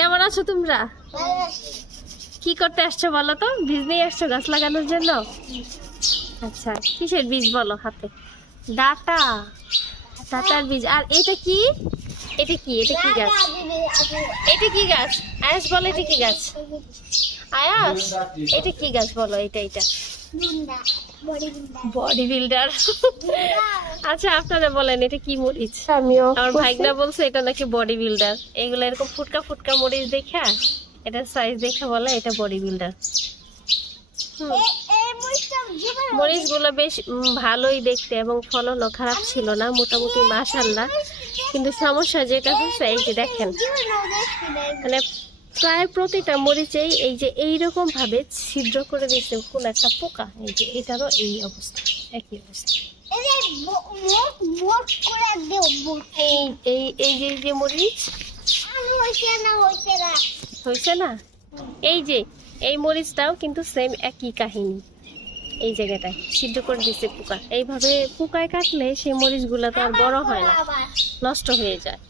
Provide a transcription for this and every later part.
কেমন আছো তোমরা? কি করতে আসছো বলো তো? বীজ নিয়ে আসছো গাছ লাগানোর জন্য? আচ্ছা কিসের বীজ বলো হাতে? ডাটা। ডাটার বীজ। আর এটা কি? এটা কি? এটা কি গাছ? এটা কি গাছ? আয়াস বলো এটা কি গাছ? আয়াস এটা কি গাছ বলো? এটা এটা। বডি বিল্ডার আচ্ছা আপনারা বলেন এটা কি মরিচ? আমিও। আমার ভাইগনা বলছে এটা নাকি বডি বিল্ডার এগুলো এরকম ফুটকা ফুটকা মরিচ দেখা এটা সাইজ দেখে বলে এটা বডি বিল্ডার মরিচ গুলো বেশ ভালোই দেখতে এবং ফলনও খারাপ ছিল না মোটামুটি মাসাল্লাহ কিন্তু সমস্যা যেটা হচ্ছে এই যে দেখেন। মানে প্রায় প্রতিটা মরিচেই এই যে এইরকম ভাবে ছিদ্র করে দিয়েছে কোন একটা পোকা। এই যে এটারও এই অবস্থা একই অবস্থা। এই এই এই যে যে মরিচ। হয়েছে না এই যে এই মরিচটাও কিন্তু সেম একই কাহিনী। এই জায়গাটায় সিদ্ধ করে দিচ্ছে পোকা। এইভাবে পোকায় কাটলে সেই মরিচগুলো তো আর বড় হয় না নষ্ট হয়ে যায়।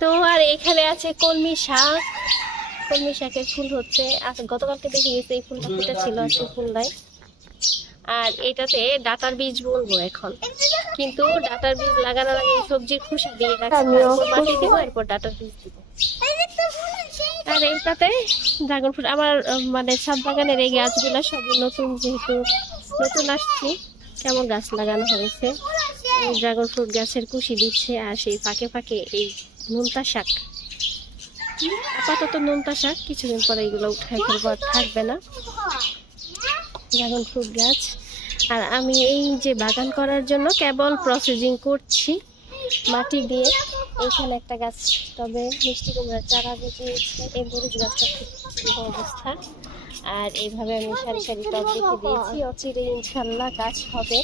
তো আর এখানে আছে কলমি শাক। কলমি শাকের ফুল হচ্ছে আর গতকালকে দেখে গেছে এই ফুলটা ফুটে ছিল আজকে ফুল নাই। আর এটাতে ডাটার বীজ বলব এখন। কিন্তু ডাটার বীজ লাগানোর আগে সবজির খোসা দিয়ে রাখছি। মাটি দিব এরপর ডাটার বীজ দিব। আর এইটাতে। ড্রাগন ফ্রুট আমার মানে ছাদ বাগানের এই গাছগুলো সব নতুন যেহেতু নতুন আসছি। কেমন গাছ লাগানো হয়েছে? ড্রাগন ফ্রুট গাছের কুশি দিচ্ছে আর সেই ফাঁকে ফাঁকে এই নোনতা শাক। আপাতত নোনতা শাক, কিছুদিন পরে এগুলো উঠাই ফেলব আর থাকবে না। ড্রাগন ফ্রুট গাছ। আর আমি এই যে বাগান করার জন্য কেবল প্রসেসিং করছি মাটি দিয়ে। এইখানে একটা গাছ, তবে মিষ্টি কুমড়ার চারা বসিয়েছে এই মরিচ গাছটা খুব অবস্থা। আর এইভাবে আমি সারি সারি টব রেখে দিয়েছি। অচিরে ইনশাল্লাহ গাছ হবে।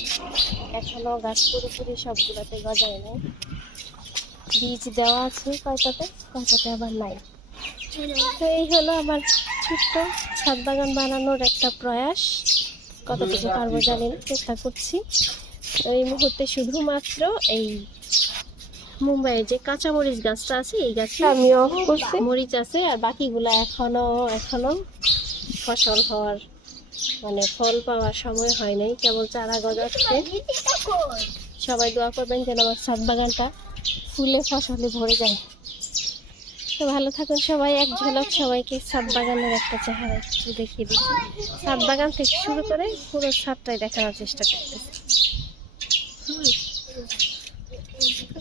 এখনও গাছ পুরোপুরি সবগুলোতে গজায় নাই। বীজ দেওয়া আছে কয়টাতে? কয়টাতে আবার নাই। তো এই হলো আমার ছোট্ট ছাদ বাগান বানানোর একটা প্রয়াস। কতটুকু পারব জানি না, চেষ্টা করছি। এই মুহূর্তে শুধুমাত্র এই মুম্বাইয়ের যে কাঁচা মরিচ গাছটা আছে এই গাছে আমিও করছি। মরিচ আছে আর বাকিগুলা এখনও এখনও ফসল হওয়ার মানে ফল পাওয়ার সময় হয় নাই কেবল চারা গজাচ্ছে। সবাই দোয়া করবেন যেন আমার ছাদ বাগানটা ফুলে ফসলে ভরে যায়। তো ভালো থাকুন সবাই এক ঝলক সবাইকে ছাদ বাগানের একটা চেহারা দেখিয়ে দিচ্ছি। ছাদ বাগান থেকে শুরু করে পুরো ছাদটাই দেখানোর চেষ্টা করতেছি হুম। খুদা